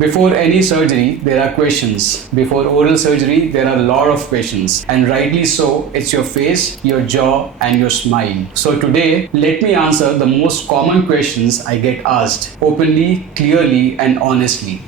Before any surgery, there are questions. Before oral surgery, there are a lot of questions. And rightly so, it's your face, your jaw, and your smile. So today, let me answer the most common questions I get asked openly, clearly, and honestly.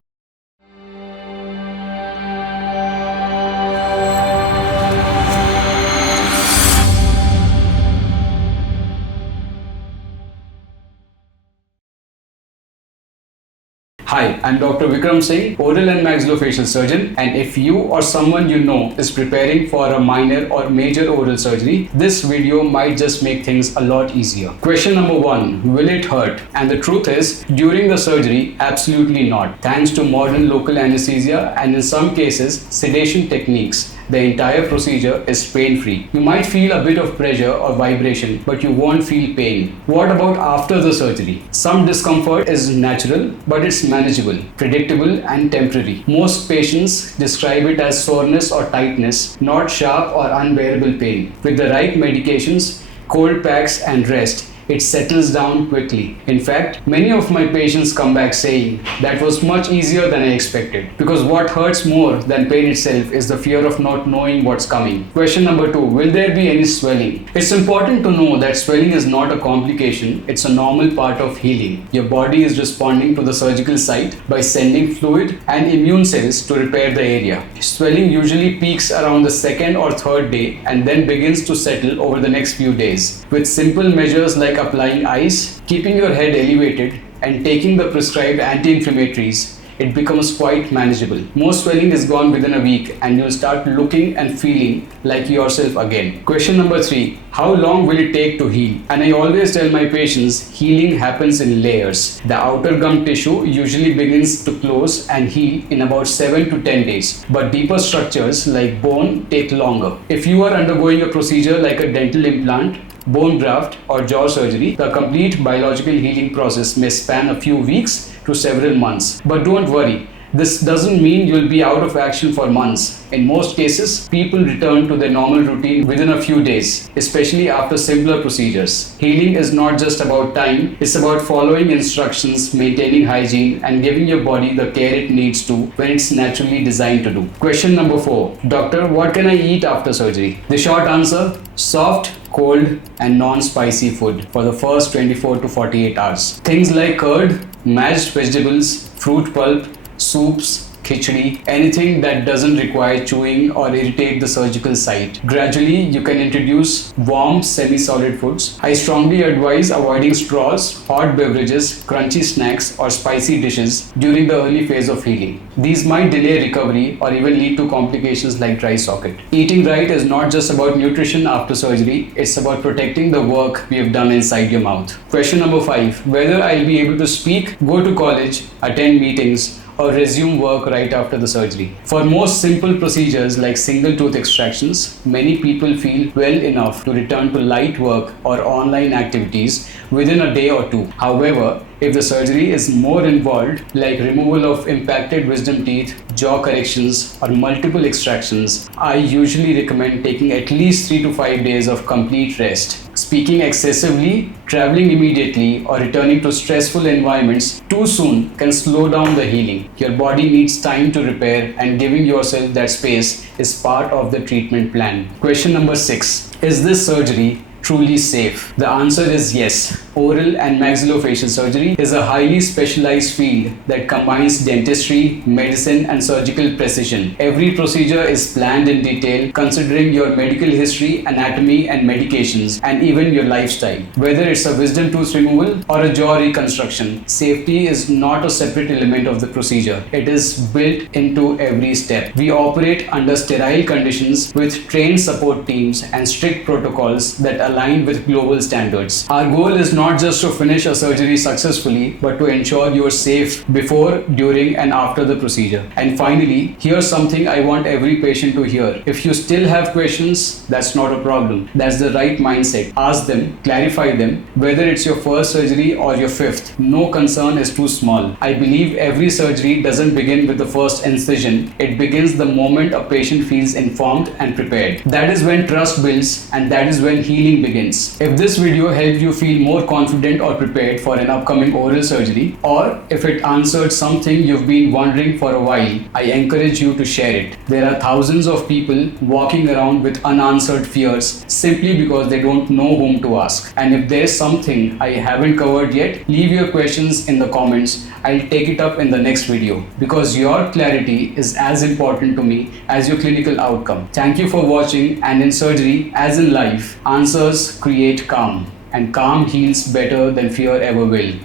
Hi, I'm Dr. Vikram Singh, oral and maxillofacial surgeon, and if you or someone you know is preparing for a minor or major oral surgery, this video might just make things a lot easier. Question number 1, will it hurt? And the truth is, during the surgery, absolutely not. Thanks to modern local anesthesia and in some cases, sedation techniques, the entire procedure is pain-free. You might feel a bit of pressure or vibration, but you won't feel pain. What about after the surgery? Some discomfort is natural, but it's manageable, predictable, and temporary. Most patients describe it as soreness or tightness, not sharp or unbearable pain. With the right medications, cold packs, and rest, it settles down quickly. In fact, many of my patients come back saying, that was much easier than I expected. Because what hurts more than pain itself is the fear of not knowing what's coming. Question number 2, will there be any swelling? It's important to know that swelling is not a complication, it's a normal part of healing. Your body is responding to the surgical site by sending fluid and immune cells to repair the area. Swelling usually peaks around the second or third day and then begins to settle over the next few days. With simple measures like applying ice, keeping your head elevated, and taking the prescribed anti-inflammatories, it becomes quite manageable. Most swelling is gone within a week and you'll start looking and feeling like yourself again. Question number 3, how long will it take to heal? And I always tell my patients, healing happens in layers. The outer gum tissue usually begins to close and heal in about 7 to 10 days. But deeper structures like bone take longer. If you are undergoing a procedure like a dental implant, bone graft, or jaw surgery, the complete biological healing process may span a few weeks to several months. But don't worry, this doesn't mean you'll be out of action for months. In most cases, people return to their normal routine within a few days, especially after simpler procedures. Healing is not just about time, it's about following instructions, maintaining hygiene, and giving your body the care it needs to when it's naturally designed to do. Question number 4, Doctor, what can I eat after surgery? The short answer, soft, cold, and non-spicy food for the first 24 to 48 hours. Things like curd, mashed vegetables, fruit pulp, soups, khichdi, anything that doesn't require chewing or irritate the surgical site. Gradually, you can introduce warm, semi-solid foods. I strongly advise avoiding straws, hot beverages, crunchy snacks, or spicy dishes during the early phase of healing. These might delay recovery or even lead to complications like dry socket. Eating right is not just about nutrition after surgery, it's about protecting the work we have done inside your mouth. Question number 5, whether I'll be able to speak, go to college, attend meetings, or resume work right after the surgery. For most simple procedures like single tooth extractions, many people feel well enough to return to light work or online activities within a day or two. However, if the surgery is more involved, like removal of impacted wisdom teeth, jaw corrections, or multiple extractions, I usually recommend taking at least 3 to 5 days of complete rest. Speaking excessively, traveling immediately, or returning to stressful environments too soon can slow down the healing. Your body needs time to repair, and giving yourself that space is part of the treatment plan. Question number 6, is this surgery truly safe? The answer is yes. Oral and maxillofacial surgery is a highly specialized field that combines dentistry, medicine, and surgical precision. Every procedure is planned in detail, considering your medical history, anatomy, and medications, and even your lifestyle. Whether it's a wisdom tooth removal or a jaw reconstruction, safety is not a separate element of the procedure. It is built into every step. We operate under sterile conditions with trained support teams and strict protocols that align with global standards. Our goal is not just to finish a surgery successfully, but to ensure you are safe before, during, and after the procedure. And finally, here's something I want every patient to hear. If you still have questions, that's not a problem. That's the right mindset. Ask them, clarify them. Whether it's your first surgery or your 5th, no concern is too small. I believe every surgery doesn't begin with the first incision. It begins the moment a patient feels informed and prepared. That is when trust builds, and that is when healing journey begins. If this video helped you feel more confident or prepared for an upcoming oral surgery, or if it answered something you've been wondering for a while, I encourage you to share it. There are thousands of people walking around with unanswered fears simply because they don't know whom to ask. And if there's something I haven't covered yet, leave your questions in the comments. I'll take it up in the next video, because your clarity is as important to me as your clinical outcome. Thank you for watching, and in surgery, as in life, answers create calm, and calm heals better than fear ever will.